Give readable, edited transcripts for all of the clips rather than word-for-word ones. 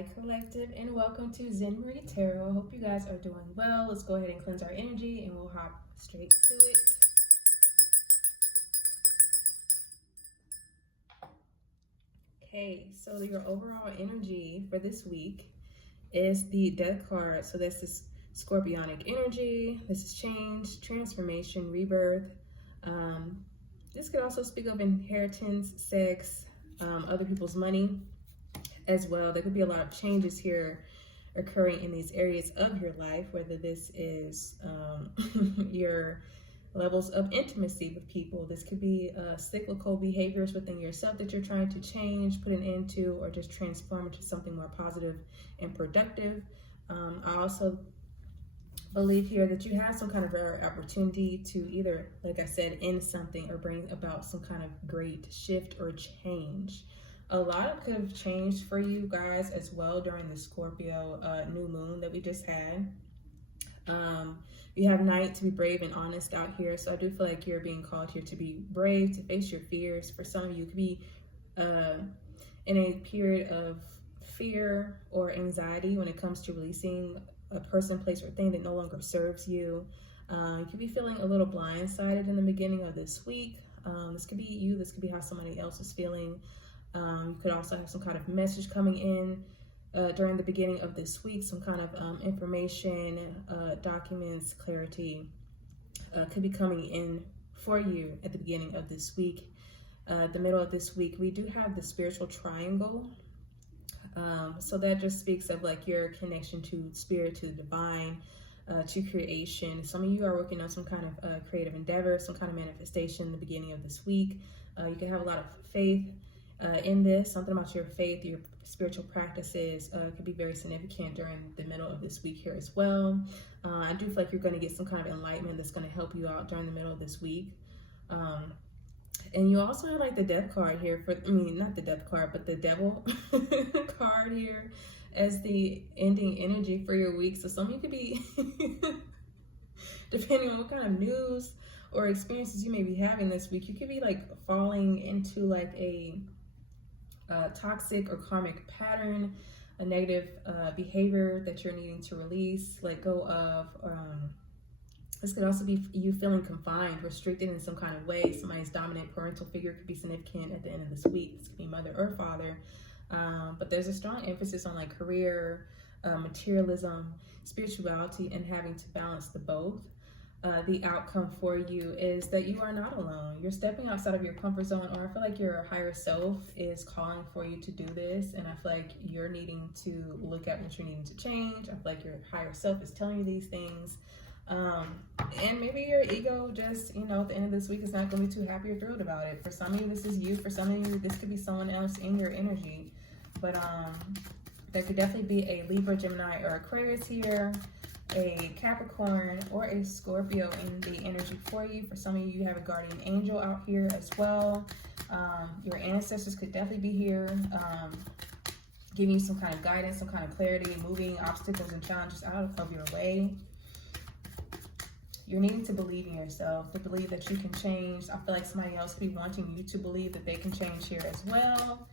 Hi Collective, and welcome to Zen Den My Tarot. I hope you guys are doing well. Let's go ahead and cleanse our energy and we'll hop straight to it. Okay, so your overall energy for this week is the Death card. So this is Scorpionic energy. This is change, transformation, rebirth. This could also speak of inheritance, sex, other people's money as well. There could be a lot of changes here occurring in these areas of your life, whether this is your levels of intimacy with people. This could be cyclical behaviors within yourself that you're trying to change, put an end to, or just transform into something more positive and productive. I also believe here that you have some kind of rare opportunity to either, like I said, end something or bring about some kind of great shift or change. A lot could have changed for you guys as well during the Scorpio new moon that we just had. You have night to be brave and honest out here. So I do feel like you're being called here to be brave, to face your fears. For some of you, it could be in a period of fear or anxiety when it comes to releasing a person, place, or thing that no longer serves you. You could be feeling a little blindsided in the beginning of this week. This could be you. This could be how somebody else is feeling. You could also have some kind of message coming in during the beginning of this week, some kind of information, documents, clarity could be coming in for you at the beginning of this week. The middle of this week, we do have the spiritual triangle. So that just speaks of like your connection to spirit, to the divine, to creation. Some of you are working on some kind of creative endeavor, some kind of manifestation in the beginning of this week. You can have a lot of faith in this. Something about your faith, your spiritual practices could be very significant during the middle of this week here as well. I do feel like you're going to get some kind of enlightenment that's going to help you out during the middle of this week. And you also have like the death card here for, not the death card, but the devil card here as the ending energy for your week. So some of you could be, depending on what kind of news or experiences you may be having this week, you could be like falling into like a toxic or karmic pattern, a negative behavior that you're needing to release, let go of. This could also be you feeling confined, restricted in some kind of way. Somebody's dominant parental figure could be significant at the end of this week. This could be mother or father. But there's a strong emphasis on like career, materialism, spirituality, and having to balance the both. The outcome for you is that you are not alone. You're stepping outside of your comfort zone, or I feel like your higher self is calling for you to do this. And I feel like you're needing to look at what you're needing to change. I feel like your higher self is telling you these things. And maybe your ego just, at the end of this week is not going to be too happy or thrilled about it. For some of you, this is you. For some of you, this could be someone else in your energy. But there could definitely be a Libra, Gemini, or Aquarius here, a Capricorn, or a Scorpio in the energy for you. For some of you, you have a guardian angel out here as well. Your ancestors could definitely be here, giving you some kind of guidance, some kind of clarity, moving obstacles and challenges out of your way. You're needing to believe in yourself, to believe that you can change. I feel like somebody else could be wanting you to believe that they can change here as well.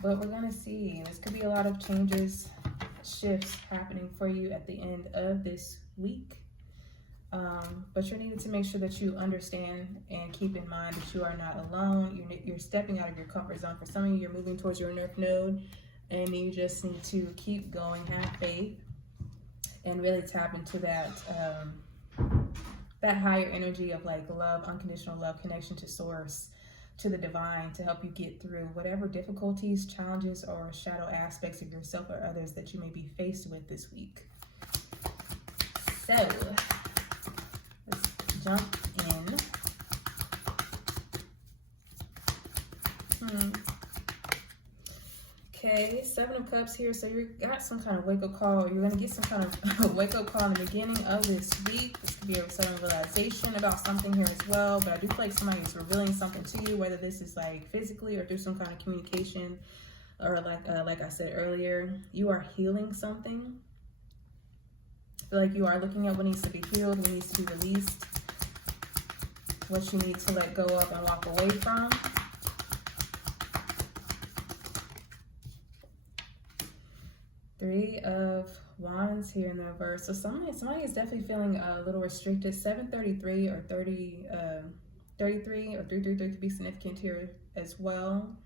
But we're going to see. This could be a lot of changes, shifts happening for you at the end of this week. But you're needing to make sure that you understand and keep in mind that you are not alone. You're stepping out of your comfort zone. For some of you, you're moving towards your North Node. And you just need to keep going, have faith, and really tap into that that higher energy of like love, unconditional love, connection to source, to the divine, to help you get through whatever difficulties, challenges, or shadow aspects of yourself or others that you may be faced with this week. So let's jump in. Okay, Seven of Cups here. So you got some kind of wake-up call. You're going to get some kind of wake-up call in the beginning of this week. This could be a sudden realization about something here as well. But I do feel like somebody is revealing something to you, whether this is like physically or through some kind of communication, or like I said earlier, you are healing something. I feel like you are looking at what needs to be healed, what needs to be released, what you need to let go of and walk away from. Three of Wands here in the reverse. So somebody is definitely feeling a little restricted. 733 or 33 or 333 could be significant here as well.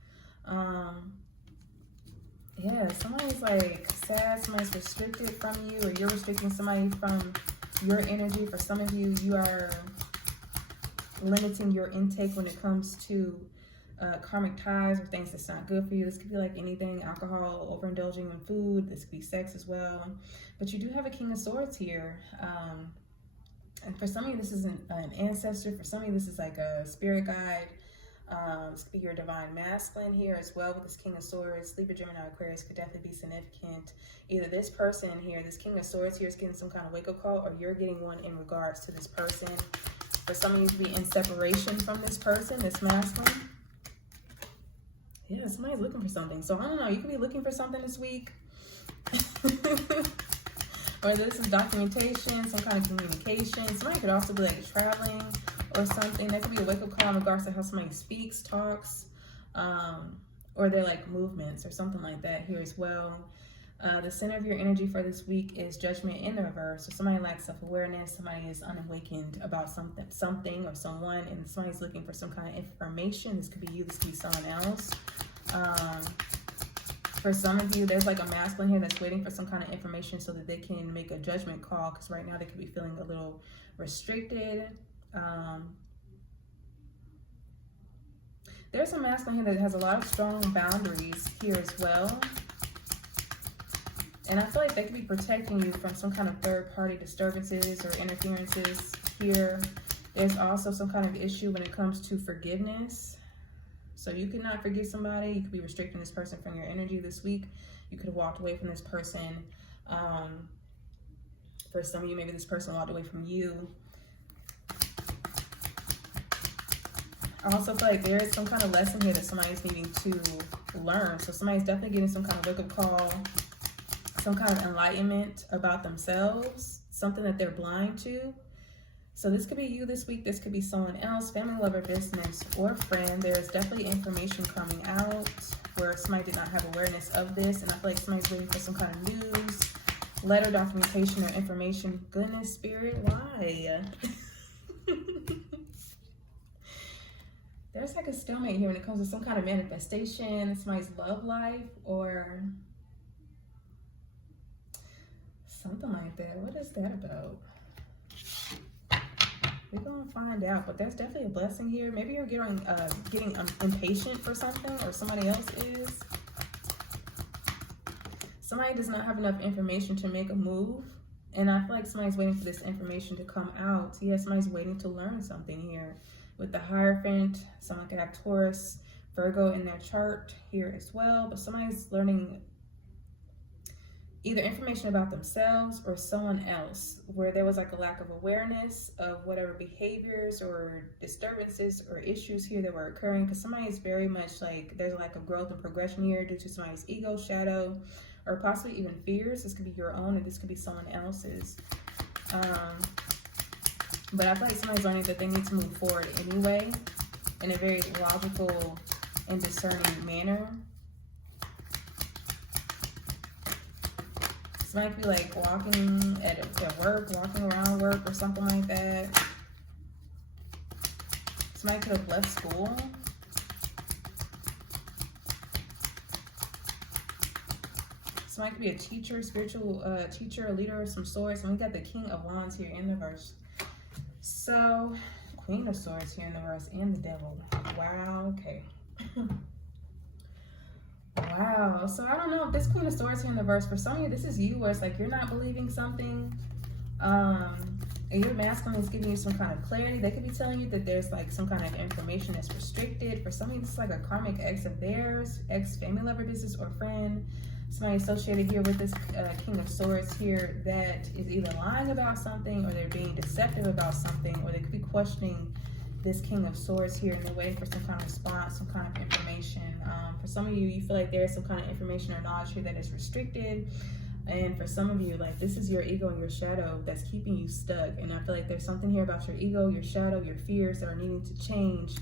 Yeah, somebody's like sad, somebody's restricted from you, or you're restricting somebody from your energy. For some of you, you are limiting your intake when it comes to karmic ties or things that's not good for you. This could be like anything, alcohol, overindulging in food. This could be sex as well. But you do have a King of Swords here. And for some of you, this is an ancestor. For some of you, this is like a spirit guide. This could be your divine masculine here as well with this King of Swords. Libra, Gemini, Aquarius could definitely be significant. Either this person here, this King of Swords here, is getting some kind of wake-up call, or you're getting one in regards to this person. For some of you to be in separation from this person, this masculine. Yeah, somebody's looking for something. So I don't know, you could be looking for something this week. Or this is documentation, some kind of communication. Somebody could also be like traveling or something. That could be a wake-up call in regards to how somebody speaks, talks, or their like movements or something like that here as well. The center of your energy for this week is Judgment in the reverse. So somebody lacks self-awareness, somebody is unawakened about something or someone, and somebody's looking for some kind of information. This could be you, this could be someone else. For some of you, there's like a masculine here that's waiting for some kind of information so that they can make a judgment call, because right now they could be feeling a little restricted. There's a masculine here that has a lot of strong boundaries here as well. And I feel like they could be protecting you from some kind of third-party disturbances or interferences here. There's also some kind of issue when it comes to forgiveness. So you could not forgive somebody. You could be restricting this person from your energy this week. You could have walked away from this person. For some of you, maybe this person walked away from you. I also feel like there is some kind of lesson here that somebody's needing to learn. So somebody's definitely getting some kind of wake-up call, some kind of enlightenment about themselves, something that they're blind to. So this could be you this week. This could be someone else, family, lover, business, or friend. There is definitely information coming out where somebody did not have awareness of this. And I feel like somebody's waiting for some kind of news, letter, documentation, or information. Goodness, Spirit, why? There's like a stalemate here when it comes to some kind of manifestation, somebody's love life, or something like that. What is that about? We're gonna find out, but there's definitely a blessing here. Maybe you're getting impatient for something, or somebody else is. Somebody does not have enough information to make a move, and I feel like somebody's waiting for this information to come out. Yeah, somebody's waiting to learn something here. With the Hierophant, someone could have Taurus, Virgo in their chart here as well, but somebody's learning either information about themselves or someone else, where there was like a lack of awareness of whatever behaviors or disturbances or issues here that were occurring, because somebody is very much like there's a lack of growth and progression here due to somebody's ego, shadow, or possibly even fears. This could be your own, or this could be someone else's. But I feel like somebody's learning that they need to move forward anyway in a very logical and discerning manner. Somebody could be like walking at work, walking around work or something like that. Somebody could have left school. Somebody could be a teacher, spiritual teacher, a leader of some sorts. And we got the King of Wands here in the verse. So, Queen of Swords here in the verse, and the Devil. Wow, okay. Wow, so I don't know if this Queen of Swords here in the verse, for some of you, this is you, where it's like you're not believing something, and your masculine is giving you some kind of clarity. They could be telling you that there's like some kind of information that's restricted. For some of you, this is like a karmic ex of theirs, ex family, lover, business, or friend. Somebody associated here with this King of Swords here that is either lying about something, or they're being deceptive about something, or they could be questioning this King of Swords here, and they're waiting for some kind of response, some kind of information. For some of you, you feel like there is some kind of information or knowledge here that is restricted. And for some of you, like this is your ego and your shadow that's keeping you stuck. And I feel like there's something here about your ego, your shadow, your fears that are needing to change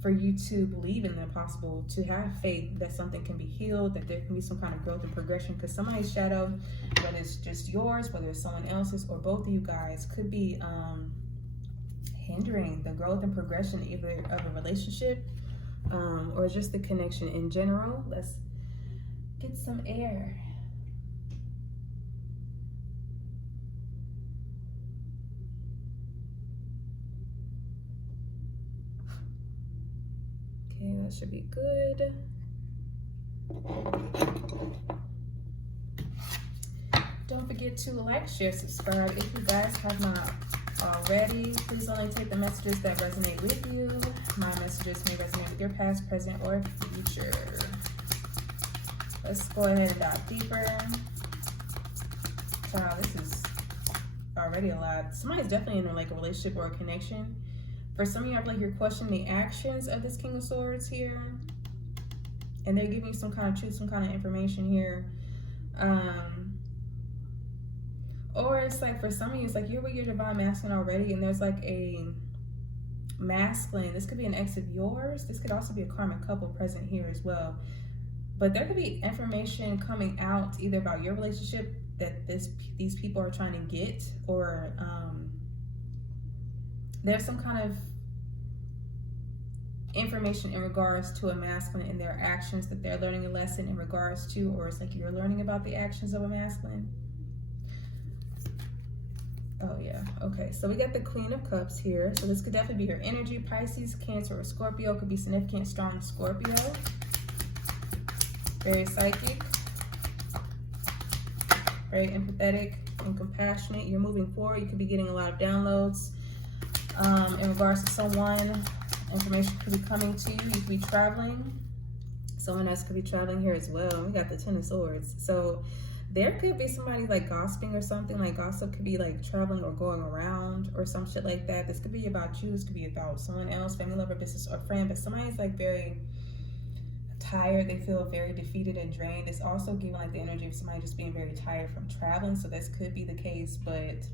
for you to believe in the impossible, to have faith that something can be healed, that there can be some kind of growth and progression, because somebody's shadow, whether it's just yours, whether it's someone else's, or both of you guys, could be hindering the growth and progression either of a relationship or just the connection in general. Let's get some air. Okay, that should be good. Don't forget to like, share, subscribe if you guys have not already. Please only take the messages that resonate with you. My messages may resonate with your past, present, or future. Let's go ahead and dive deeper. Child, this is already a lot. Somebody's definitely in like a relationship or a connection. For some of you, I feel like you're questioning the actions of this King of Swords here. And they're giving you some kind of truth, some kind of information here. Or it's like for some of you, it's like you're with your divine masculine already, and there's like a masculine. This could be an ex of yours. This could also be a karmic couple present here as well. But there could be information coming out either about your relationship that these people are trying to get, or there's some kind of information in regards to a masculine and their actions that they're learning a lesson in regards to, or it's like you're learning about the actions of a masculine. Oh yeah, okay, so we got the Queen of Cups here. So this could definitely be your energy. Pisces, Cancer, or Scorpio. Could be significant, strong Scorpio. Very psychic. Very empathetic and compassionate. You're moving forward. You could be getting a lot of downloads in regards to someone. Information could be coming to you. You could be traveling. Someone else could be traveling here as well. We got the Ten of Swords. So there could be somebody like gossiping or something. Like gossip could be like traveling or going around or some shit like that. This could be about you. This could be about someone else, family, lover, business, or friend. But somebody's like very tired. They feel very defeated and drained. It's also giving like the energy of somebody just being very tired from traveling. So this could be the case, but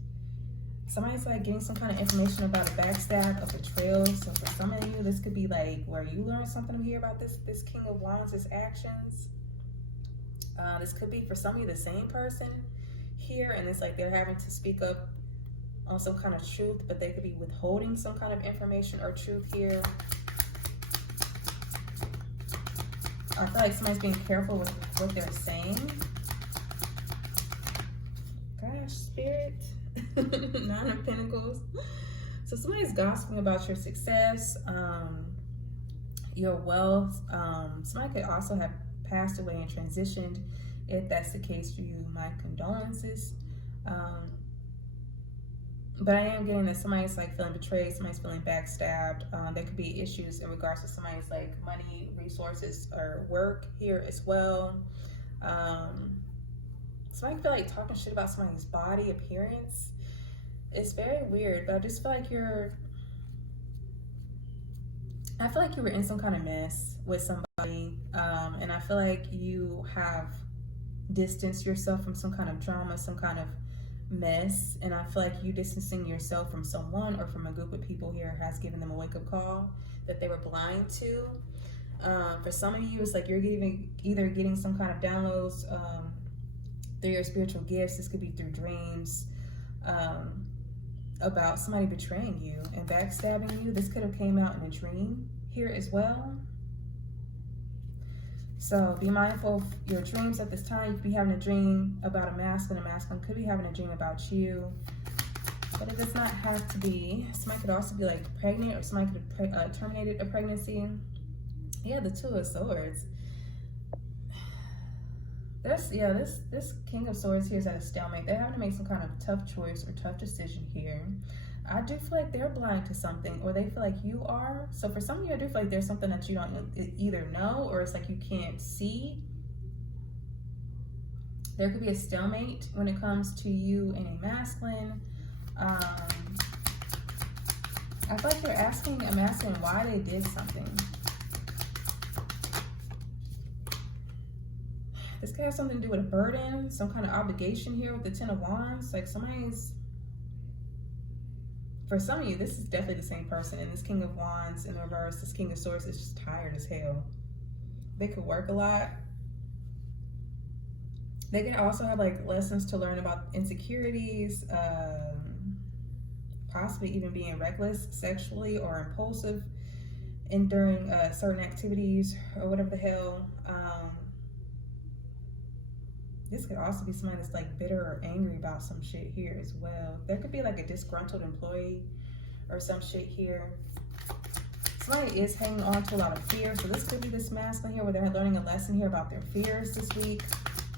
somebody's like getting some kind of information about a backstab, a betrayal. So for some of you, this could be like where you learn something here about this King of Wands, his actions. This could be for some of you the same person here, and it's like they're having to speak up on some kind of truth, but they could be withholding some kind of information or truth here. I feel like somebody's being careful with what they're saying. Gosh, Spirit. Nine of Pentacles. So somebody's gossiping about your success, your wealth. Somebody could also have passed away and transitioned. If that's the case for you, my condolences. But I am getting that somebody's like feeling betrayed, somebody's feeling backstabbed. There could be issues in regards to somebody's like money, resources, or work here as well. Somebody feel like talking shit about somebody's body, appearance. It's very weird, but I just feel like you were in some kind of mess with somebody, and I feel like you have distanced yourself from some kind of drama, some kind of mess, and I feel like you distancing yourself from someone or from a group of people here has given them a wake-up call that they were blind to. For some of you, it's like you're either getting some kind of downloads through your spiritual gifts. This could be through dreams, about somebody betraying you and backstabbing you. This could have came out in a dream here as well. So be mindful of your dreams at this time. You could be having a dream about a masculine. A masculine could be having a dream about you, but it does not have to be. Somebody could also be like pregnant, or somebody could have terminated a pregnancy. Yeah, the Two of Swords. This King of Swords here is at a stalemate. They're having to make some kind of tough choice or tough decision here. I do feel like they're blind to something, or they feel like you are. So for some of you, I do feel like there's something that you don't either know, or it's like you can't see. There could be a stalemate when it comes to you and a masculine. I feel like you're asking a masculine why they did something. This could have something to do with a burden, some kind of obligation here with the Ten of Wands. Like for For some of you, this is definitely the same person. And this King of Wands in reverse, this King of Swords is just tired as hell. They could work a lot. They can also have like lessons to learn about insecurities, possibly even being reckless sexually or impulsive and during certain activities or whatever the hell. This could also be somebody that's like bitter or angry about some shit here as well. There could be like a disgruntled employee or some shit here. Somebody is hanging on to a lot of fear. So this could be this masculine here where they're learning a lesson here about their fears this week,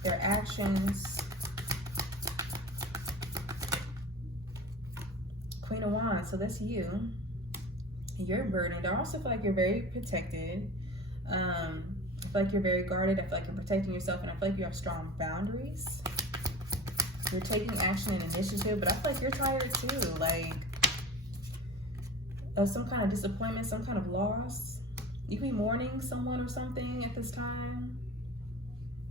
their actions. Queen of Wands, so that's you. You're burdened. I also feel like you're very protected. I feel like you're very guarded. I feel like you're protecting yourself, and I feel like you have strong boundaries. You're taking action and initiative, but I feel like you're tired too, like of some kind of disappointment, some kind of loss. You could be mourning someone or something at this time.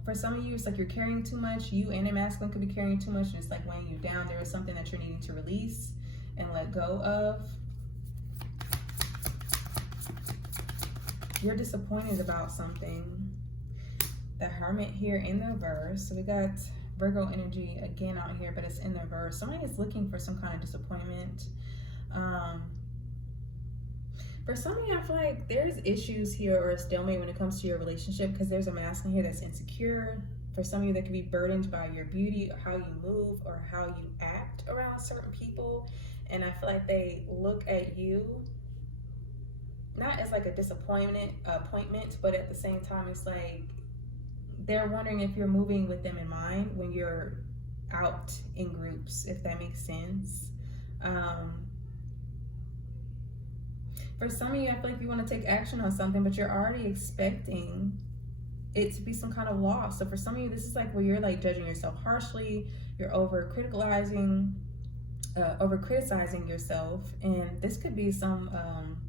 For some of you, it's like you're carrying too much. You and a masculine could be carrying too much, and it's like weighing you down. There is something that you're needing to release and let go of. You're disappointed about something. The Hermit here in the reverse. So we got Virgo energy again out here, but it's in the reverse. Somebody is looking for some kind of disappointment. For some of you, I feel like there's issues here or a stalemate when it comes to your relationship because there's a masculine here that's insecure. For some of you, that could be burdened by your beauty or how you move or how you act around certain people. And I feel like they look at you not as like a disappointment, but at the same time, it's like they're wondering if you're moving with them in mind when you're out in groups, if that makes sense. For some of you, I feel like you want to take action on something, but you're already expecting it to be some kind of loss. So for some of you, this is like where you're like judging yourself harshly, you're over criticizing yourself, and this could be some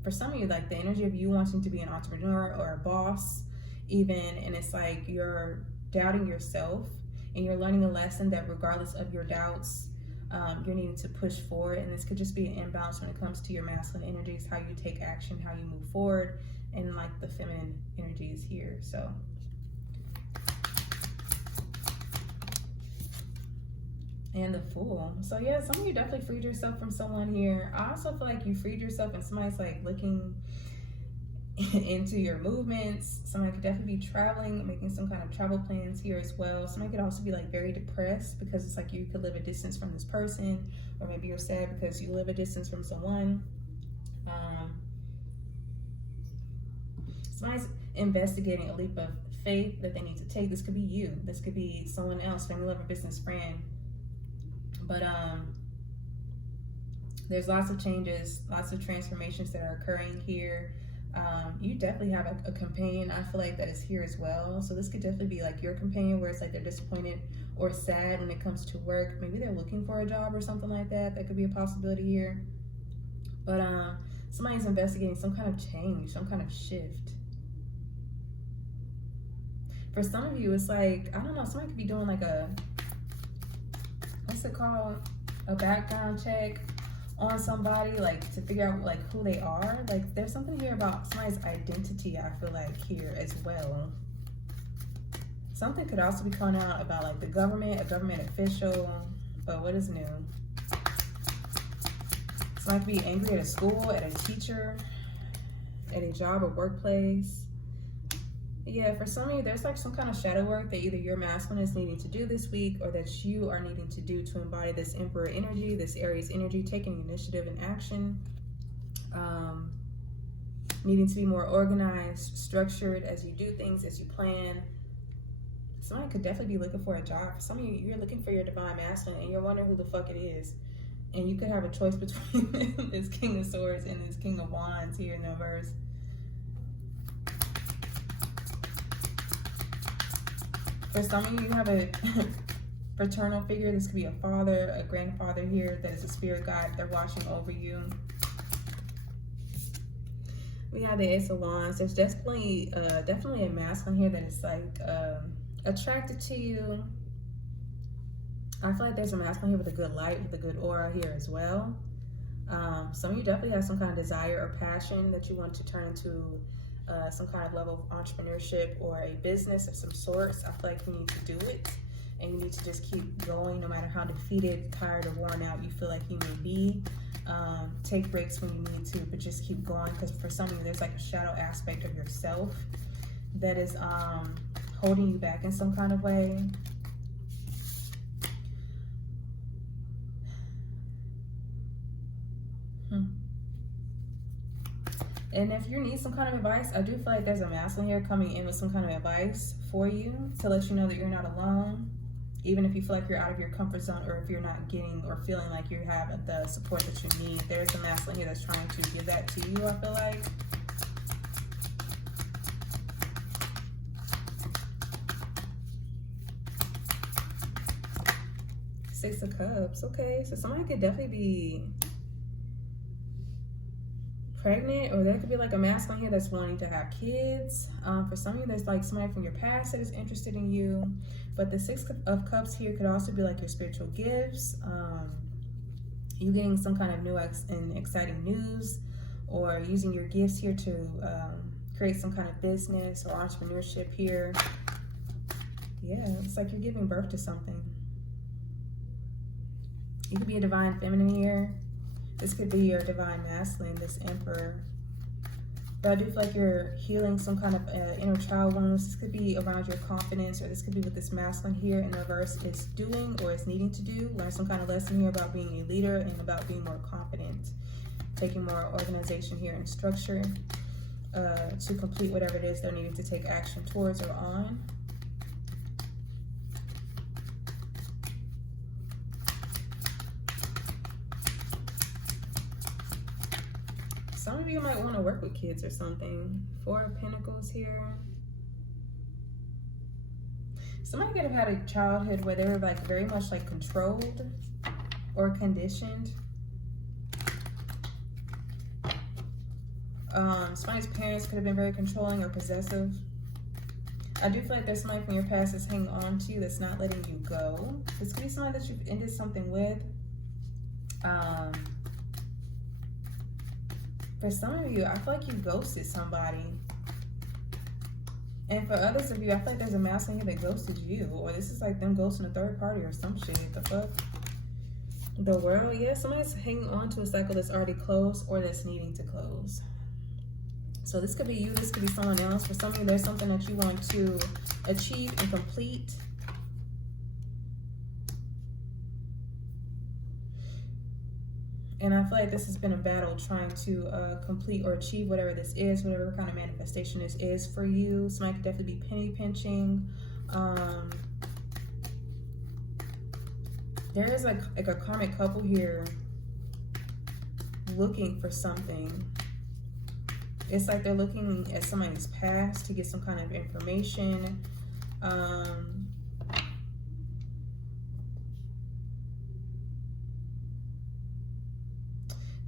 for some of you like the energy of you wanting to be an entrepreneur or a boss even, and it's like you're doubting yourself and you're learning a lesson that regardless of your doubts, you're needing to push forward. And this could just be an imbalance when it comes to your masculine energies, how you take action, how you move forward, and like the feminine energies here. So and the Fool. So yeah, some of you definitely freed yourself from someone here. I also feel like you freed yourself and somebody's like looking into your movements. Somebody could definitely be traveling, making some kind of travel plans here as well. Somebody could also be like very depressed because it's like you could live a distance from this person, or maybe you're sad because you live a distance from someone. Somebody's investigating a leap of faith that they need to take. This could be you. This could be someone else, family, lover, business, friend. But there's lots of changes, lots of transformations that are occurring here. You definitely have a companion, I feel like, that is here as well. So this could definitely be like your companion where it's like they're disappointed or sad when it comes to work. Maybe they're looking for a job or something like that. That could be a possibility here. But somebody's investigating some kind of change, some kind of shift. For some of you, it's like, I don't know, somebody could be doing like a, what's it called? A background check on somebody, like to figure out like who they are. Like there's something here about somebody's identity, I feel like, here as well. Something could also be coming out about like the government, a government official, but what is new? Somebody could be angry at a school, at a teacher, at a job or workplace. Yeah, for some of you, there's like some kind of shadow work that either your masculine is needing to do this week or that you are needing to do to embody this Emperor energy, this Aries energy, taking initiative and action, needing to be more organized, structured as you do things, as you plan. Somebody could definitely be looking for a job. Some of you, you're looking for your divine masculine and you're wondering who the fuck it is. And you could have a choice between this King of Swords and this King of Wands here in the verse. For some of you, you have a paternal figure. This could be a father, a grandfather here that is a spirit guide. They're watching over you. We have the Ace of Wands. There's definitely a masculine here that is like attracted to you. I feel like there's a masculine here with a good light, with a good aura here as well. Some of you definitely have some kind of desire or passion that you want to turn into some kind of level of entrepreneurship or a business of some sorts. I feel like you need to do it, and you need to just keep going no matter how defeated, tired, or worn out you feel like you may be. Take breaks when you need to, but just keep going, because for some of you there's like a shadow aspect of yourself that is holding you back in some kind of way. And if you need some kind of advice, I do feel like there's a masculine here coming in with some kind of advice for you to let you know that you're not alone. Even if you feel like you're out of your comfort zone, or if you're not getting or feeling like you have the support that you need, there's a masculine here that's trying to give that to you, I feel like. Six of Cups. Okay, so somebody could definitely be pregnant, or there could be like a masculine here that's wanting to have kids. For some of you, there's like somebody from your past that is interested in you. But the Six of Cups here could also be like your spiritual gifts, you getting some kind of new and exciting news, or using your gifts here to create some kind of business or entrepreneurship here. Yeah, it's like you're giving birth to something. You could be a divine feminine here. This could be your divine masculine, this Emperor. But I do feel like you're healing some kind of inner child wounds. This could be around your confidence, or this could be what this masculine here in reverse is doing or is needing to do. Learn some kind of lesson here about being a leader and about being more confident. Taking more organization here and structure to complete whatever it is they're needing to take action towards or on. Some of you might want to work with kids or something. Four of Pentacles here. Somebody could have had a childhood where they were like very much like controlled or conditioned. Somebody's parents could have been very controlling or possessive. I do feel like there's somebody from your past that's hanging on to you, that's not letting you go. This could be somebody that you've ended something with. For some of you, I feel like you ghosted somebody. And for others of you, I feel like there's a masculine here that ghosted you. Or this is like them ghosting a third party or some shit. The fuck? The World, yeah, somebody's hanging on to a cycle that's already closed or that's needing to close. So this could be you, this could be someone else. For some of you, there's something that you want to achieve and complete. And I feel like this has been a battle trying to complete or achieve whatever this is, whatever kind of manifestation this is for you. Somebody could definitely be penny pinching. There is like a karmic couple here looking for something. It's like they're looking at somebody's past to get some kind of information.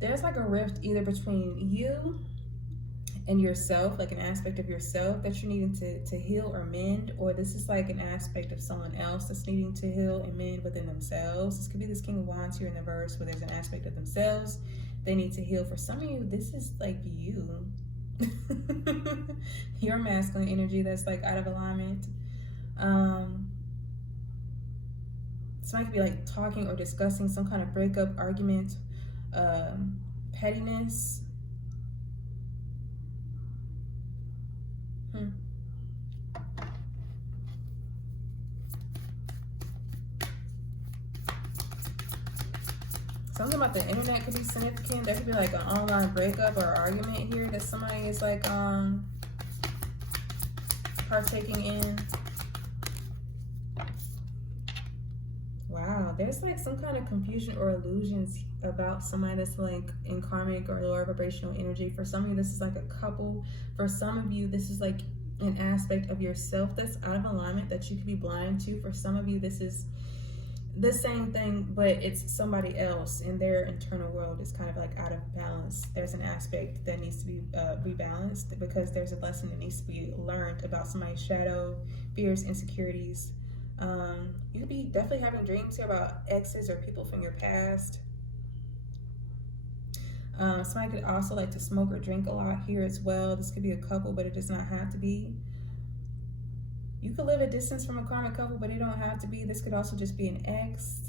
There's like a rift either between you and yourself, like an aspect of yourself that you're needing to heal or mend, or this is like an aspect of someone else that's needing to heal and mend within themselves. This could be this King of Wands here in the verse, where there's an aspect of themselves they need to heal. For some of you, this is like you. Your masculine energy that's like out of alignment. Somebody could be like talking or discussing some kind of breakup, argument, pettiness. Something about the internet could be significant. There could be like an online breakup or argument here that somebody is like partaking in. Wow, there's like some kind of confusion or illusions about somebody that's like in karmic or lower vibrational energy. For some of you, this is like a couple. For some of you, this is like an aspect of yourself that's out of alignment that you could be blind to. For some of you, this is the same thing, but it's somebody else, and their internal world is kind of like out of balance. There's an aspect that needs to be rebalanced, because there's a lesson that needs to be learned about somebody's shadow, fears, insecurities. You could be definitely having dreams here about exes or people from your past. Somebody could also like to smoke or drink a lot here as well. This could be a couple, but it does not have to be. You could live a distance from a karmic couple, but it don't have to be. This could also just be an ex.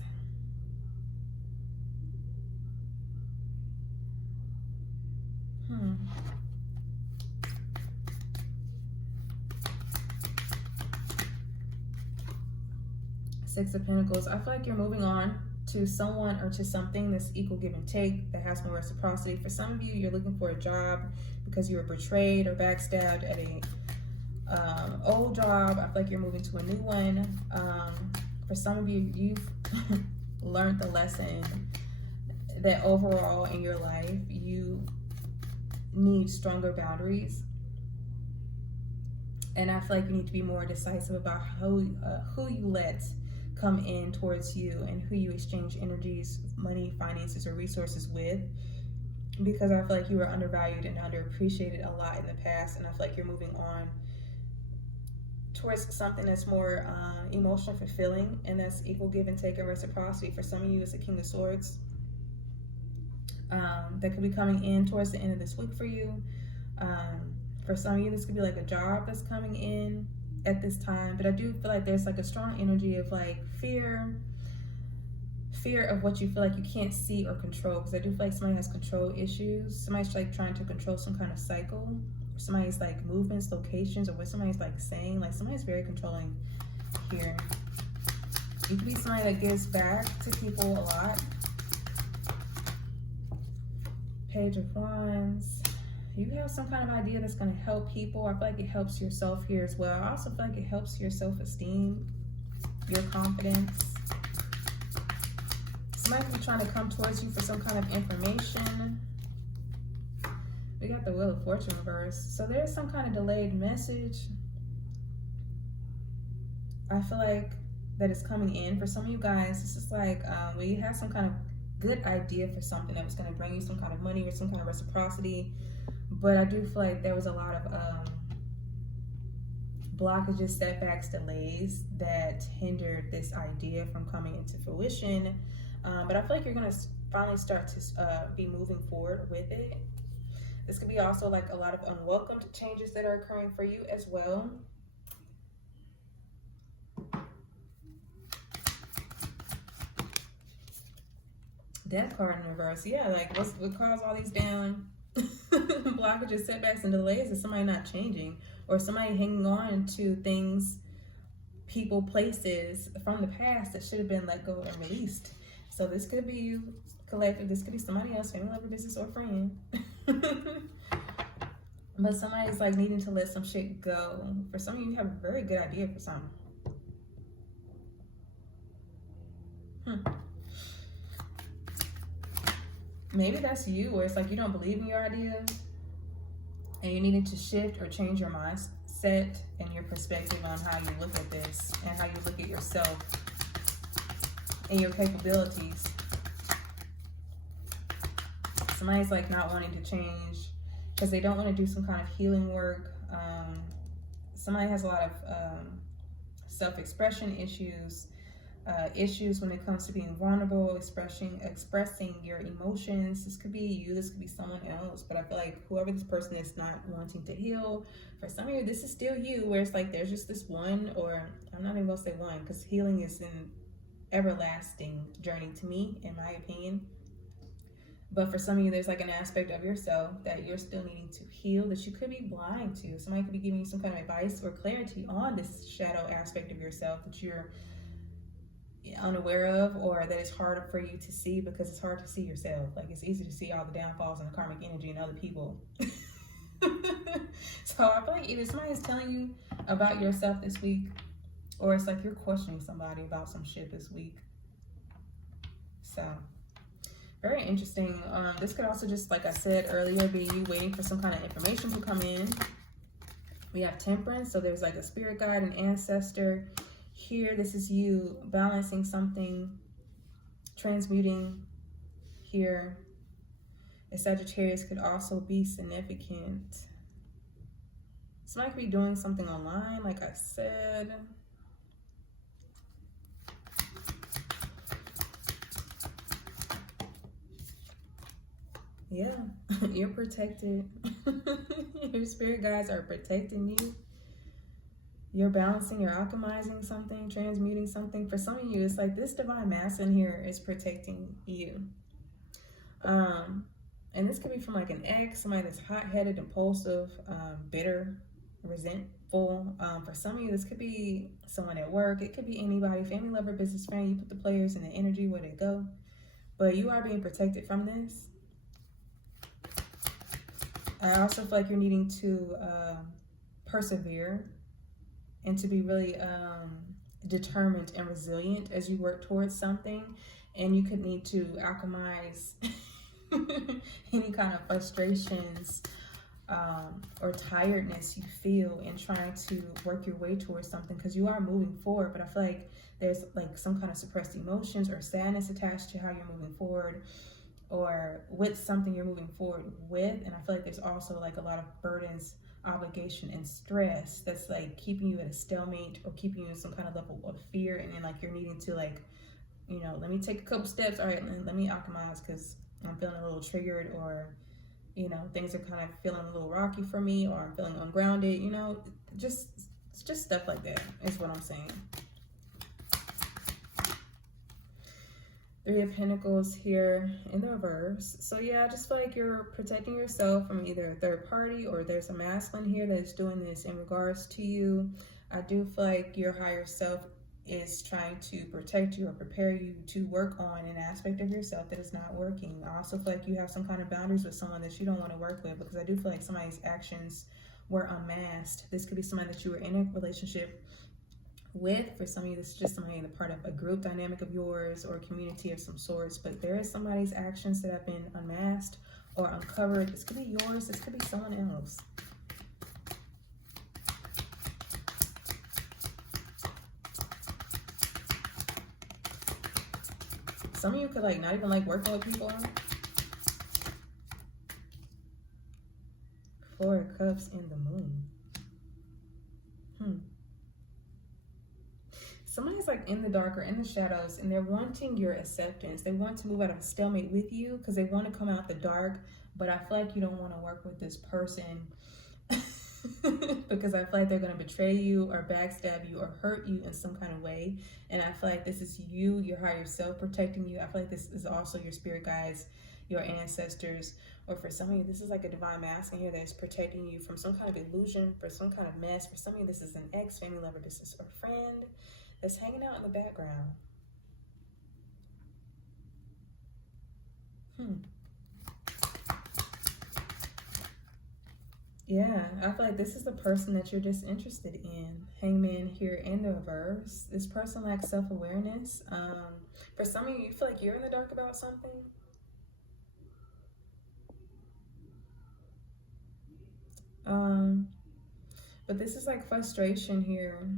Six of Pentacles. I feel like you're moving on to someone or to something that's equal give and take, that has more reciprocity. For some of you, you're looking for a job because you were betrayed or backstabbed at a old job. I feel like you're moving to a new one. For some of you, you've learned the lesson that overall in your life, you need stronger boundaries. And I feel like you need to be more decisive about who you let come in towards you and who you exchange energies, money, finances, or resources with. Because I feel like you were undervalued and underappreciated a lot in the past. And I feel like you're moving on towards something that's more emotionally fulfilling, and that's equal give and take and reciprocity. For some of you, it's a King of Swords that could be coming in towards the end of this week for you. For some of you, this could be like a job that's coming in at this time, but I do feel like there's like a strong energy of like fear of what you feel like you can't see or control, because I do feel like somebody has control issues. Somebody's like trying to control some kind of cycle, somebody's like movements, locations, or what somebody's like saying. Like somebody's very controlling here. You could be somebody that gives back to people a lot. Page of Wands. You have some kind of idea that's going to help people. I feel like it helps yourself here as well. I also feel like it helps your self-esteem, your confidence. Somebody could be trying to come towards you for some kind of information. We got the Wheel of Fortune reversed. So there's some kind of delayed message. I feel like that is coming in. For some of you guys, this is like when you have some kind of good idea for something that was going to bring you some kind of money or some kind of reciprocity. But I do feel like there was a lot of blockages, setbacks, delays that hindered this idea from coming into fruition. But I feel like you're going to finally start to be moving forward with it. This could be also like a lot of unwelcomed changes that are occurring for you as well. Death card in reverse. Yeah, like what caused all these damn blockages, setbacks, and delays is somebody not changing, or somebody hanging on to things, people, places from the past that should have been let go and released. So this could be you, collective. This could be somebody else, family, lover, business, or friend. But somebody's like needing to let some shit go. For some of you, you have a very good idea for something. Maybe that's you, where it's like you don't believe in your ideas and you needed to shift or change your mindset and your perspective on how you look at this and how you look at yourself and your capabilities. Somebody's like not wanting to change because they don't want to do some kind of healing work. Somebody has a lot of self-expression issues. Issues when it comes to being vulnerable, expressing your emotions. This could be you, this could be someone else, but I feel like whoever this person is not wanting to heal. For some of you, this is still you, where it's like there's just this one, or I'm not even gonna say one, because healing is an everlasting journey to me, in my opinion. But for some of you, there's like an aspect of yourself that you're still needing to heal, that you could be blind to. Somebody could be giving you some kind of advice or clarity on this shadow aspect of yourself that you're unaware of, or that it's harder for you to see because it's hard to see yourself. Like it's easy to see all the downfalls and the karmic energy in other people. So I feel like either somebody is telling you about yourself this week, or it's like you're questioning somebody about some shit this week. So very interesting. This could also, just like I said earlier, be you waiting for some kind of information to come in. We have Temperance, so there's like a spirit guide, an ancestor. Here, this is you balancing something, transmuting. Here, a Sagittarius could also be significant. Somebody could be doing something online, like I said. Yeah, you're protected. Your spirit guides are protecting you. You're balancing, you're alchemizing something, transmuting something. For some of you, it's like this divine masculine here is protecting you. And this could be from like an ex, somebody that's hot-headed, impulsive, bitter, resentful. For some of you, this could be someone at work. It could be anybody, family, lover, business friend. You put the players in the energy where they go. But you are being protected from this. I also feel like you're needing to persevere and to be really determined and resilient as you work towards something. And you could need to alchemize any kind of frustrations or tiredness you feel in trying to work your way towards something, because you are moving forward. But I feel like there's like some kind of suppressed emotions or sadness attached to how you're moving forward, or with something you're moving forward with. And I feel like there's also like a lot of burdens, obligation, and stress that's like keeping you at a stalemate or keeping you in some kind of level of fear. And then like you're needing to like, you know, let me take a couple steps. All right, let me alchemize because I'm feeling a little triggered, or, you know, things are kind of feeling a little rocky for me, or I'm feeling ungrounded, you know, just stuff like that is what I'm saying. Three of Pentacles here in the reverse. So yeah, I just feel like you're protecting yourself from either a third party, or there's a masculine here that's doing this in regards to you. I do feel like your higher self is trying to protect you or prepare you to work on an aspect of yourself that is not working. I also feel like you have some kind of boundaries with someone that you don't want to work with, because I do feel like somebody's actions were unmasked. This could be somebody that you were in a relationship with. For some of you, this is just somebody in the part of a group dynamic of yours or a community of some sorts, but there is somebody's actions that have been unmasked or uncovered. This could be yours, this could be someone else. Some of you could like not even like working with people. Four of Cups in the Moon. Somebody's like in the dark or in the shadows, and they're wanting your acceptance. They want to move out of a stalemate with you because they want to come out the dark, but I feel like you don't want to work with this person because I feel like they're going to betray you or backstab you or hurt you in some kind of way. And I feel like this is you, your higher self, protecting you. I feel like this is also your spirit guides, your ancestors, or for some of you, this is like a divine masculine here that's protecting you from some kind of illusion, for some kind of mess. For some of you, this is an ex, family, lover, business, or friend that's hanging out in the background. Yeah, I feel like this is the person that you're just interested in. Hangman here in the reverse. This person lacks self-awareness. For some of you, you feel like you're in the dark about something. But this is like frustration here.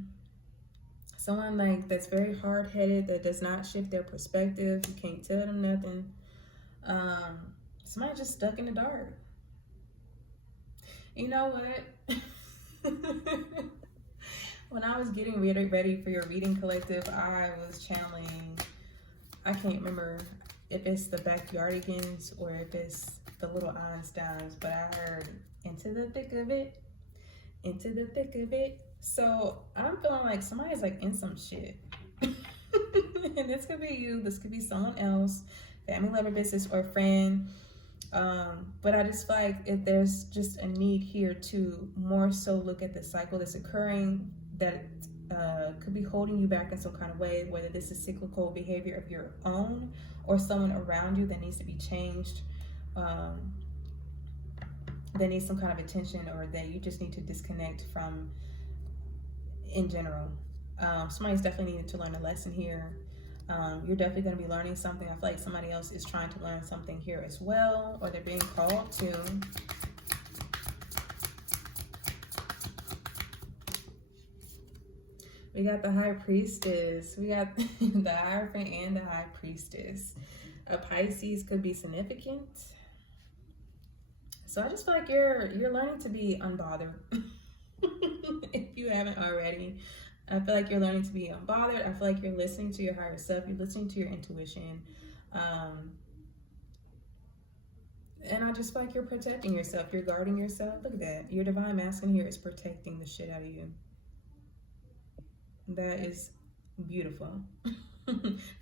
Someone like that's very hard-headed, that does not shift their perspective. You can't tell them nothing. Somebody just stuck in the dark. You know what? When I was getting ready for your reading collective, I was channeling, I can't remember if it's the Backyardigans or if it's the Little Einsteins, but I heard into the thick of it, into the thick of it. So I'm feeling like somebody's like in some shit. And this could be you, this could be someone else, family, lover, business, or friend. But I just feel like if there's just a need here to more so look at the cycle that's occurring that could be holding you back in some kind of way, whether this is cyclical behavior of your own or someone around you that needs to be changed, that needs some kind of attention, or that you just need to disconnect from in general. Somebody's definitely needing to learn a lesson here. You're definitely going to be learning something. I feel like somebody else is trying to learn something here as well, or they're being called to. We got the High Priestess. We got the Hierophant and the High Priestess. A Pisces could be significant. So I just feel like you're learning to be unbothered. If you haven't already. I feel like you're learning to be unbothered. I feel like you're listening to your higher self. You're listening to your intuition. And I just feel like you're protecting yourself. You're guarding yourself. Look at that. Your divine masculine here is protecting the shit out of you. That is beautiful.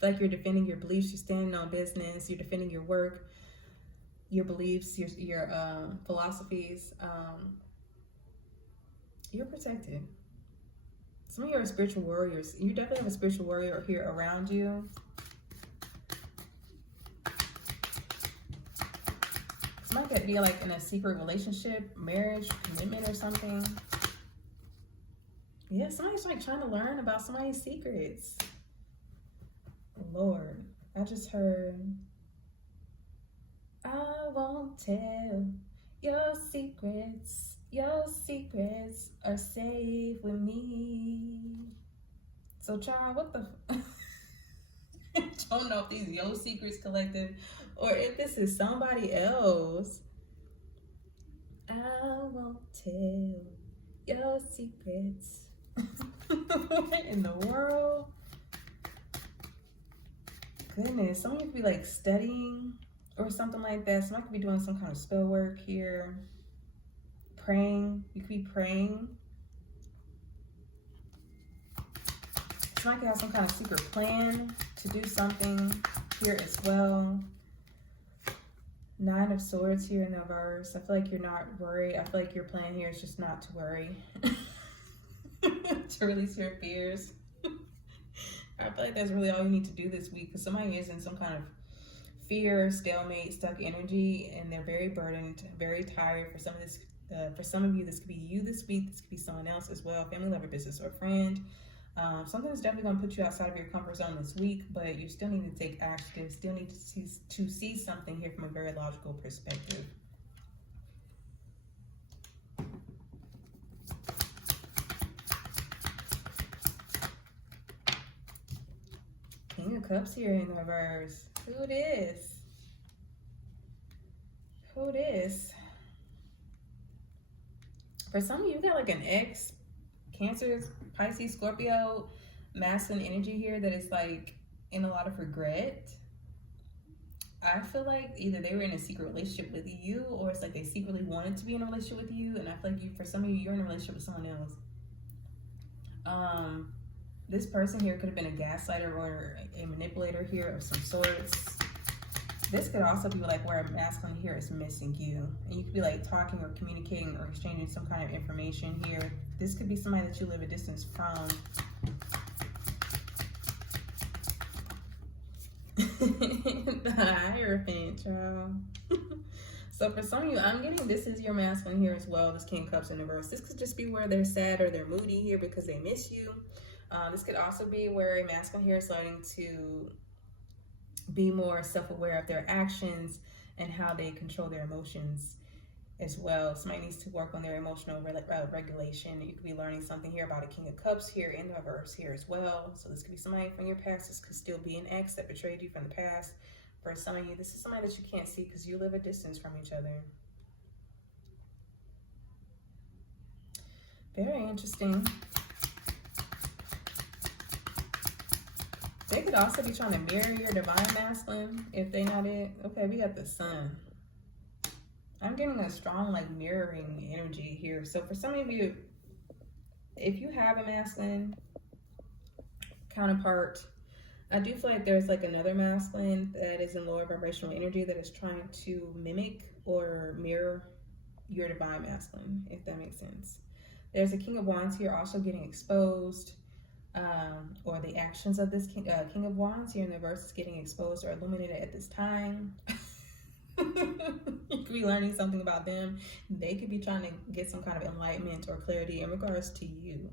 Like you're defending your beliefs. You're standing on business. You're defending your work, your beliefs, your philosophies. You're protected. Some of you are spiritual warriors. You definitely have a spiritual warrior here around you. Some might be like in a secret relationship, marriage, commitment or something. Yeah, somebody's like trying to learn about somebody's secrets. Lord, I just heard, I won't tell your secrets. Your secrets are safe with me. So, child, what the... Don't know if these Yo Secrets Collective or if this is somebody else. I won't tell your secrets. What in the world? Goodness, someone could be like studying or something like that. Someone could be doing some kind of spell work here. Praying. You could be praying. Someone could have some kind of secret plan to do something here as well. 9 of Swords here in the verse. I feel like you're not worried. I feel like your plan here is just not to worry. To release your fears. I feel like that's really all you need to do this week, because somebody is in some kind of fear, stalemate, stuck energy, and they're very burdened, very tired. For some of this, for some of you, this could be you this week. This could be someone else as well, family, lover, business, or friend. Something that's definitely going to put you outside of your comfort zone this week, but you still need to take action. Still need to see something here from a very logical perspective. King of Cups here in the reverse. Who this? Who this? For some of you, got like an ex, Cancer, Pisces, Scorpio, masculine energy here that is like in a lot of regret. I feel like either they were in a secret relationship with you, or it's like they secretly wanted to be in a relationship with you. And I feel like for some of you, you're in a relationship with someone else. This person here could have been a gaslighter or a manipulator here of some sorts. This could also be like where a masculine here is missing you. And you could be like talking or communicating or exchanging some kind of information here. This could be somebody that you live a distance from. The Hierophant, child. So for some of you, I'm getting this is your masculine here as well. This King of Cups in the reverse. This could just be where they're sad or they're moody here because they miss you. This could also be where a masculine here is learning to be more self-aware of their actions and how they control their emotions as well. Somebody needs to work on their emotional regulation. You could be learning something here about a King of Cups here in the reverse here as well. So this could be somebody from your past. This could still be an ex that betrayed you from the past. For some of you, this is somebody that you can't see because you live a distance from each other. Very interesting. They could also be trying to mirror your divine masculine if they not it. Okay, we got the Sun. I'm getting a strong like mirroring energy here. So for some of you, if you have a masculine counterpart, I do feel like there's like another masculine that is in lower vibrational energy that is trying to mimic or mirror your divine masculine, if that makes sense. There's a King of Wands here also getting exposed. Or the actions of this King of Wands here in the verse is getting exposed or illuminated at this time. You could be learning something about them. They could be trying to get some kind of enlightenment or clarity in regards to you.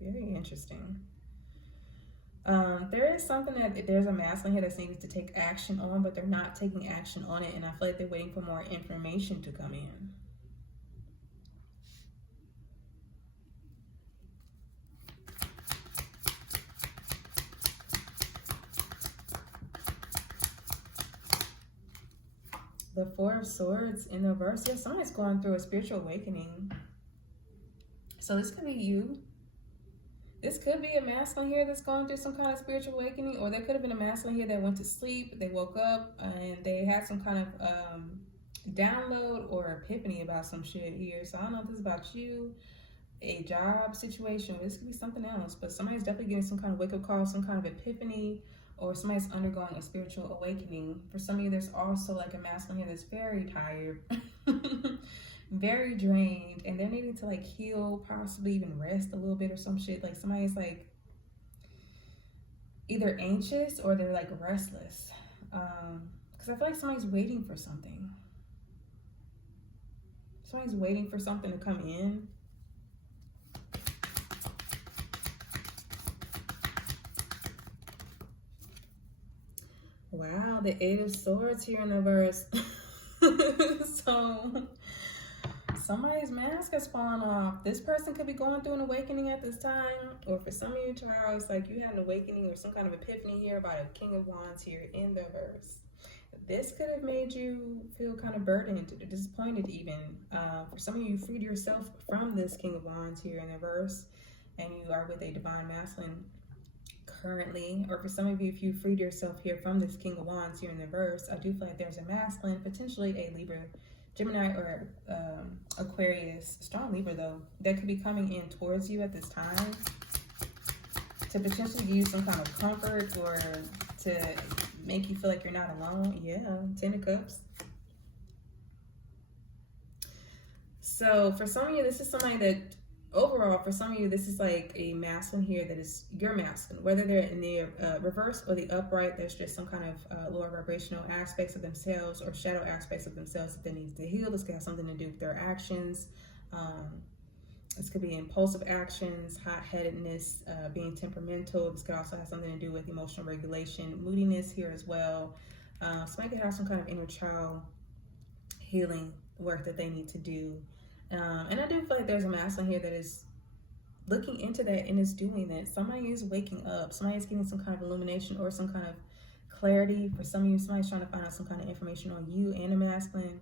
Very interesting. There is something that there's a masculine here that's needed to take action on, but they're not taking action on it, and I feel like they're waiting for more information to come in. The Four of Swords in the reverse. Yeah, somebody's going through a spiritual awakening. So this could be you. This could be a masculine here that's going through some kind of spiritual awakening, or there could have been a masculine here that went to sleep, they woke up, and they had some kind of download or epiphany about some shit here. So I don't know if this is about you, a job situation, or this could be something else, but somebody's definitely getting some kind of wake-up call, some kind of epiphany, or somebody's undergoing a spiritual awakening. For some of you, there's also like a masculine here that's very tired, very drained, and they're needing to like heal, possibly even rest a little bit or some shit. Like somebody's like either anxious or they're like restless, because I feel like somebody's waiting for something. Somebody's waiting for something to come in. Wow, the Eight of Swords here in the verse. So somebody's mask has fallen off. This person could be going through an awakening at this time, or for some of you, child, it's like you had an awakening or some kind of epiphany here about a King of Wands here in the verse. This could have made you feel kind of burdened or disappointed even. For some of you, you freed yourself from this King of Wands here in the verse, and you are with a divine masculine currently. Or for some of you, if you freed yourself here from this King of Wands here in the verse, I do feel like there's a masculine, potentially a Libra, Gemini, or Aquarius, strong Libra though, that could be coming in towards you at this time to potentially give you some kind of comfort or to make you feel like you're not alone. Yeah, 10 of Cups. So for some of you, this is somebody that overall, for some of you, this is like a masculine here that is your masculine, whether they're in the reverse or the upright. There's just some kind of lower vibrational aspects of themselves or shadow aspects of themselves that they need to heal. This could have something to do with their actions. This could be impulsive actions, hot-headedness, being temperamental. This could also have something to do with emotional regulation, moodiness here as well. Somebody could have some kind of inner child healing work that they need to do. And I do feel like there's a masculine here that is looking into that and is doing that. Somebody is waking up. Somebody is getting some kind of illumination or some kind of clarity. For some of you, somebody's trying to find out some kind of information on you and a masculine.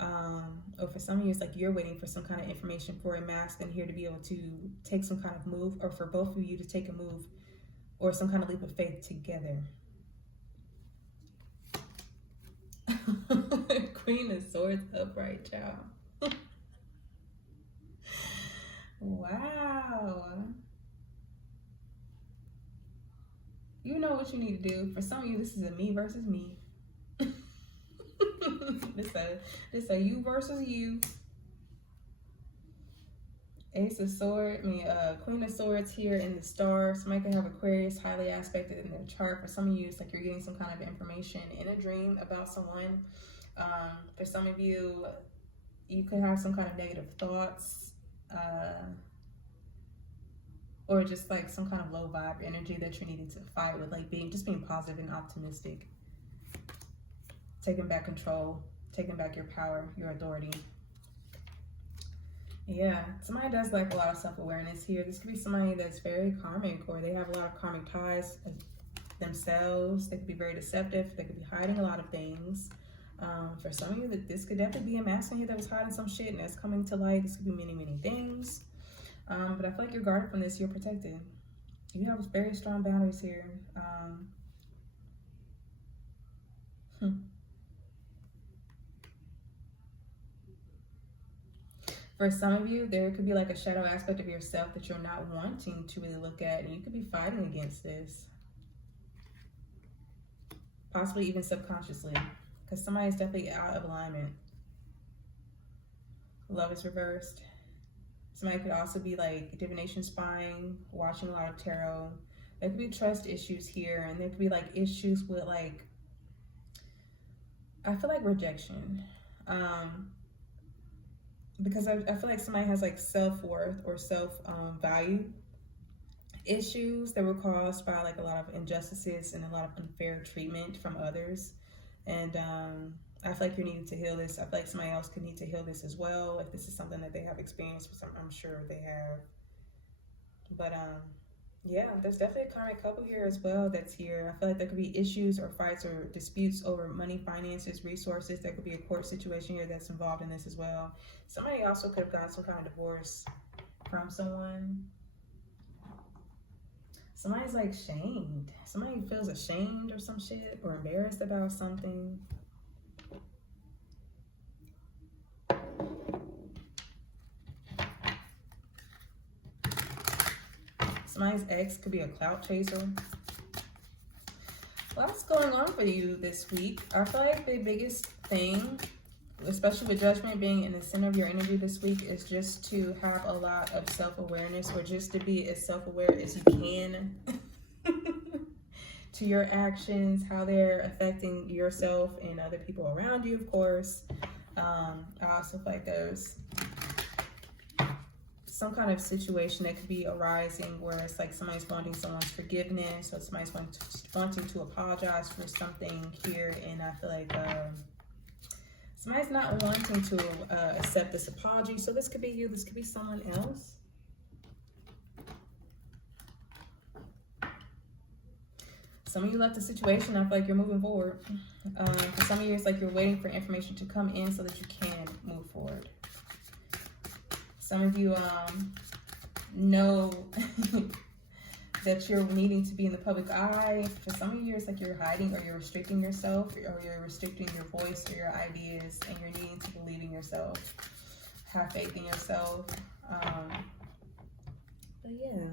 Or for some of you, it's like you're waiting for some kind of information for a masculine here to be able to take some kind of move, or for both of you to take a move or some kind of leap of faith together. Queen of Swords upright, child. Wow. You know what you need to do. For some of you, this is a me versus me. This a you versus you. Ace of Swords, Queen of Swords here in the star. Somebody can have Aquarius highly aspected in their chart. For some of you, it's like you're getting some kind of information in a dream about someone. For some of you, you could have some kind of negative thoughts, or just like some kind of low vibe energy that you're needing to fight with, like being positive and optimistic, taking back control, taking back your power, your authority. Yeah, somebody does like a lot of self-awareness here. This could be somebody that's very karmic, or they have a lot of karmic ties themselves. They could be very deceptive. They could be hiding a lot of things. For some of you, this could definitely be a masculine here that was hiding some shit and that's coming to light. This could be many, many things. But I feel like you're guarded from this. You're protected. You have very strong boundaries here. For some of you, there could be like a shadow aspect of yourself that you're not wanting to really look at, and you could be fighting against this. Possibly even subconsciously, because somebody is definitely out of alignment. Love is reversed. Somebody could also be like divination, spying, watching a lot of tarot. There could be trust issues here, and there could be like issues with like, I feel like rejection. Because I feel like somebody has like self-worth or self-value issues that were caused by like a lot of injustices and a lot of unfair treatment from others. And I feel like you need to heal this. I feel like somebody else could need to heal this as well, if this is something that they have experienced, which I'm sure they have. But yeah, there's definitely a karmic couple here as well that's here. I feel like there could be issues or fights or disputes over money, finances, resources. There could be a court situation here that's involved in this as well. Somebody also could have gotten some kind of divorce from someone. Somebody's like shamed. Somebody feels ashamed or some shit, or embarrassed about something. Somebody's ex could be a clout chaser. Lots going on for you this week. I feel like the biggest thing, especially with judgment being in the center of your energy this week, is just to have a lot of self-awareness, or just to be as self-aware as you can to your actions, how they're affecting yourself and other people around you, of course. I also feel like there's some kind of situation that could be arising where it's like somebody's wanting someone's forgiveness, or somebody's wanting to apologize for something here, and I feel like somebody's not wanting to accept this apology. So this could be you, this could be someone else. Some of you left the situation, I feel like you're moving forward. For some of you, it's like you're waiting for information to come in so that you can move forward. Some of you know that you're needing to be in the public eye. For some of you, it's like you're hiding, or you're restricting yourself, or you're restricting your voice or your ideas, and you're needing to believe in yourself, have faith in yourself. But yeah,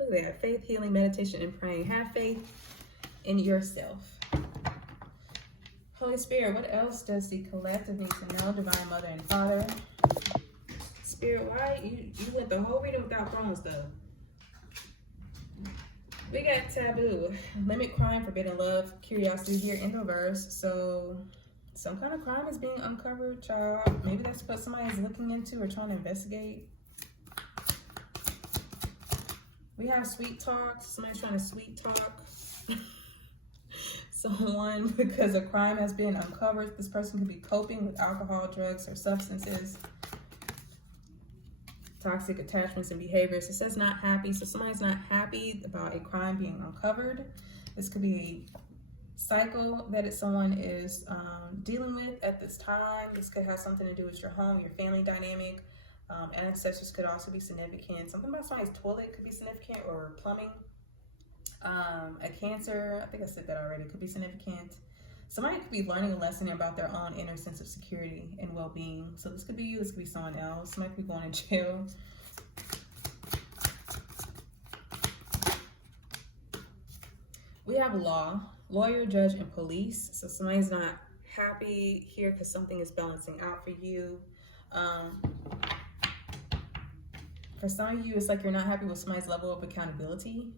look at that. Faith, healing, meditation, and praying. Have faith in yourself. Holy Spirit, what else does the collective need to know? Divine Mother and Father. Spirit, why you went the whole reading without throwing stuff? We got taboo, limit crime, forbidden love, curiosity here in reverse. So some kind of crime is being uncovered, child. Maybe that's what somebody is looking into or trying to investigate. We have sweet talk. Somebody's trying to sweet talk someone because a crime has been uncovered. This person could be coping with alcohol, drugs, or substances. Toxic attachments and behaviors. It says not happy, so somebody's not happy about a crime being uncovered. This could be a cycle that someone is dealing with at this time. This could have something to do with your home, your family dynamic. Ancestors could also be significant. Something about somebody's toilet could be significant, or plumbing. A cancer, I think I said that already, could be significant. Somebody could be learning a lesson about their own inner sense of security and well-being. So this could be you, this could be someone else. Somebody could be going to jail. We have law, lawyer, judge, and police. So somebody's not happy here because something is balancing out for you. For some of you, it's like you're not happy with somebody's level of accountability.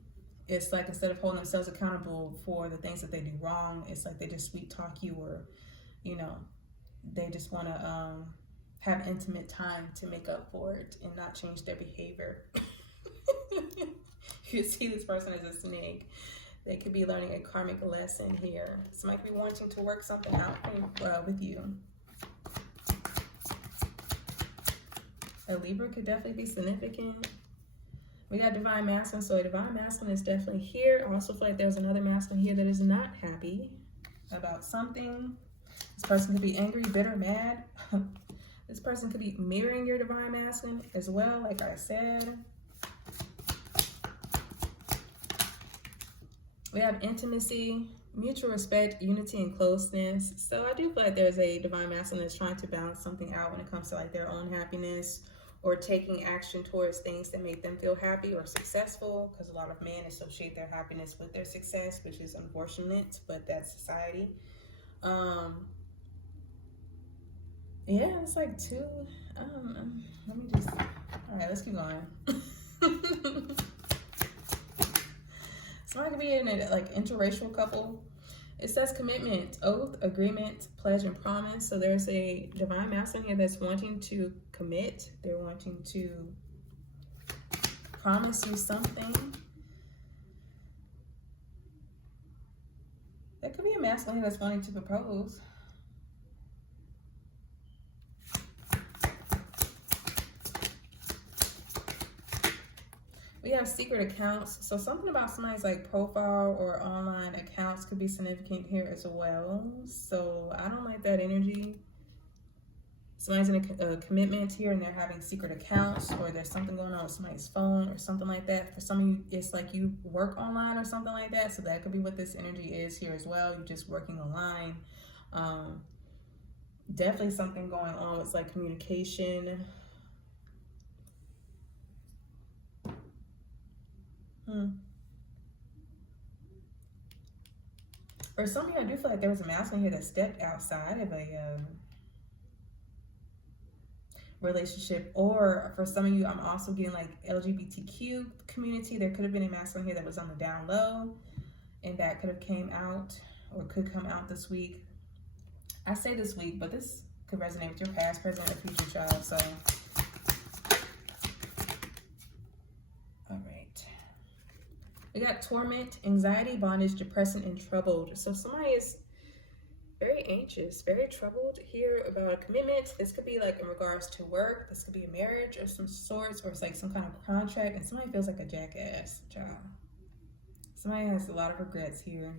It's like instead of holding themselves accountable for the things that they do wrong, it's like they just sweet talk you, or, you know, they just want to have intimate time to make up for it and not change their behavior. You see this person as a snake. They could be learning a karmic lesson here. Somebody could be wanting to work something out with you. A Libra could definitely be significant. We got divine masculine, so a divine masculine is definitely here. I also feel like there's another masculine here that is not happy about something. This person could be angry, bitter, mad. This person could be mirroring your divine masculine as well, like I said. We have intimacy, mutual respect, unity, and closeness. So I do feel like there's a divine masculine that's trying to balance something out when it comes to like their own happiness, or taking action towards things that make them feel happy or successful, because a lot of men associate their happiness with their success, which is unfortunate, but that's society. Yeah, it's like two. Let me just. All right, let's keep going. Somebody could be in a like interracial couple. It says commitment, oath, agreement, pledge, and promise. So there's a divine masculine here that's wanting to commit. They're wanting to promise you something. There could be a masculine here that's wanting to propose. We have secret accounts. So something about somebody's like profile or online accounts could be significant here as well. So I don't like that energy. Somebody's in a commitment here and they're having secret accounts, or there's something going on with somebody's phone or something like that. For some of you, it's like you work online or something like that. So that could be what this energy is here as well. You're just working online. Definitely something going on with like communication. For some of you, I do feel like there was a masculine here that stepped outside of a relationship. Or for some of you, I'm also getting like LGBTQ community. There could have been a masculine here that was on the down low, and that could have came out or could come out this week. I say this week, but this could resonate with your past, present, or future child. So, all right. We got torment, anxiety, bondage, depressant, and troubled. So somebody is very anxious, very troubled here about a commitment. This could be like in regards to work. This could be a marriage of some sorts, or it's like some kind of contract, and somebody feels like a jackass, child. Somebody has a lot of regrets here.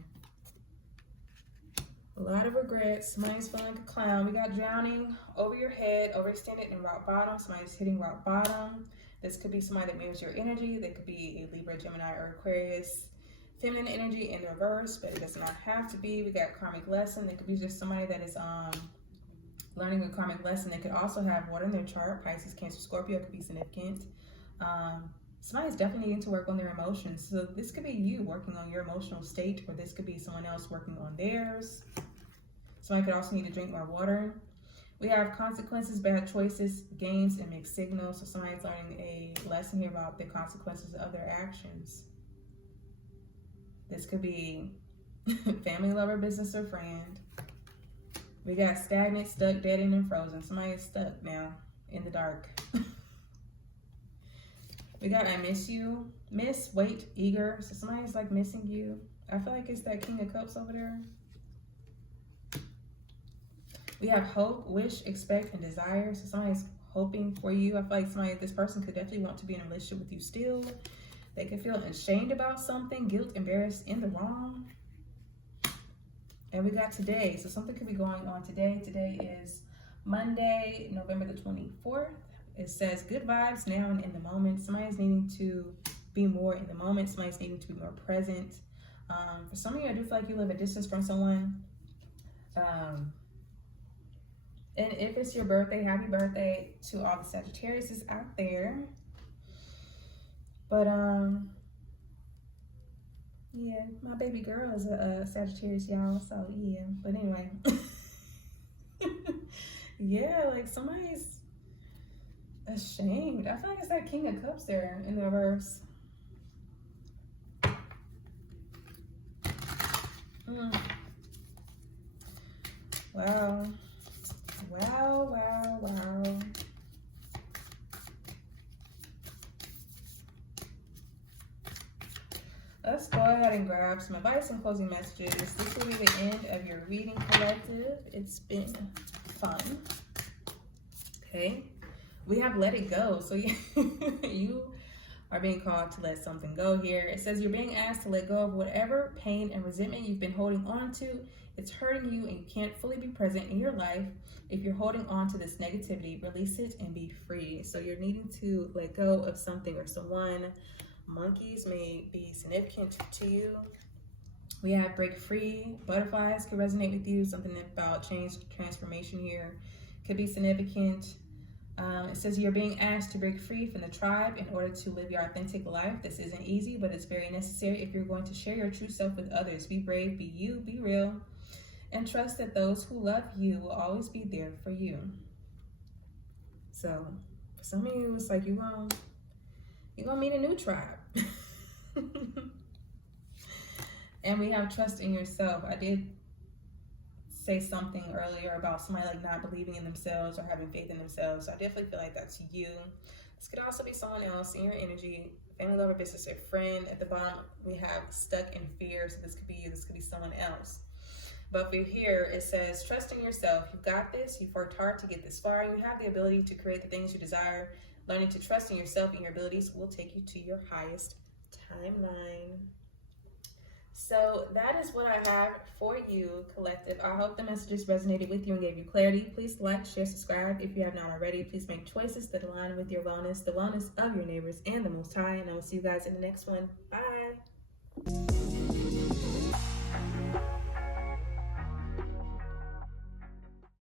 A lot of regrets. Somebody's feeling like a clown. We got drowning, over your head, overextended, and rock bottom. Somebody's hitting rock bottom. This could be somebody that mirrors your energy. They could be a Libra, Gemini, or Aquarius. Feminine energy in reverse, but it does not have to be. We got karmic lesson. They could be just somebody that is learning a karmic lesson. They could also have water in their chart. Pisces, Cancer, Scorpio could be significant. Somebody's definitely needing to work on their emotions. So this could be you working on your emotional state, or this could be someone else working on theirs. Somebody could also need to drink more water. We have consequences, bad choices, gains, and mixed signals. So somebody's learning a lesson here about the consequences of their actions. This could be family, lover, business, or friend. We got stagnant, stuck, dead, and frozen. Somebody is stuck now in the dark. We got I miss you, miss, wait, eager. So somebody's like missing you. I feel like it's that King of Cups over there. We have hope, wish, expect, and desire. So somebody's hoping for you. I feel like this person could definitely want to be in a relationship with you still. They could feel ashamed about something, guilt, embarrassed, in the wrong. And we got today. So something could be going on today. Today is Monday, November the 24th. It says good vibes now and in the moment. Somebody's needing to be more in the moment. Somebody's needing to be more present. For some of you, I do feel like you live a distance from someone. And if it's your birthday, happy birthday to all the Sagittariuses out there. But yeah, my baby girl is a Sagittarius, y'all. So yeah, but anyway, yeah, like somebody's ashamed. I feel like it's that King of Cups there in the reverse. Wow. Wow, wow, wow. Let's go ahead and grab some advice and closing messages. This will be the end of your reading, collective. It's been fun. Okay. We have let it go. So you are being called to let something go here. It says you're being asked to let go of whatever pain and resentment you've been holding on to. It's hurting you and you can't fully be present in your life. If you're holding on to this negativity, release it and be free. So you're needing to let go of something or someone. Monkeys may be significant to you. We have break free. Butterflies could resonate with you. Something about change, transformation here could be significant. It says you're being asked to break free from the tribe in order to live your authentic life. This isn't easy, but it's very necessary if you're going to share your true self with others. Be brave, be you, be real, and trust that those who love you will always be there for you. So for some of you, it's like you're gonna meet a new tribe. And we have trust in yourself. I did say something earlier about somebody like not believing in themselves or having faith in themselves. So I definitely feel like that's you. This could also be someone else in your energy, family, lover, business, or friend. At the bottom, we have stuck in fear. So this could be you, this could be someone else. But for here, it says, trust in yourself. You've got this. You've worked hard to get this far. You have the ability to create the things you desire. Learning to trust in yourself and your abilities will take you to your highest timeline. So that is what I have for you, collective. I hope the messages resonated with you and gave you clarity. Please like, share, subscribe if you have not already. Please make choices that align with your wellness, the wellness of your neighbors, and the Most High. And I will see you guys in the next one. Bye.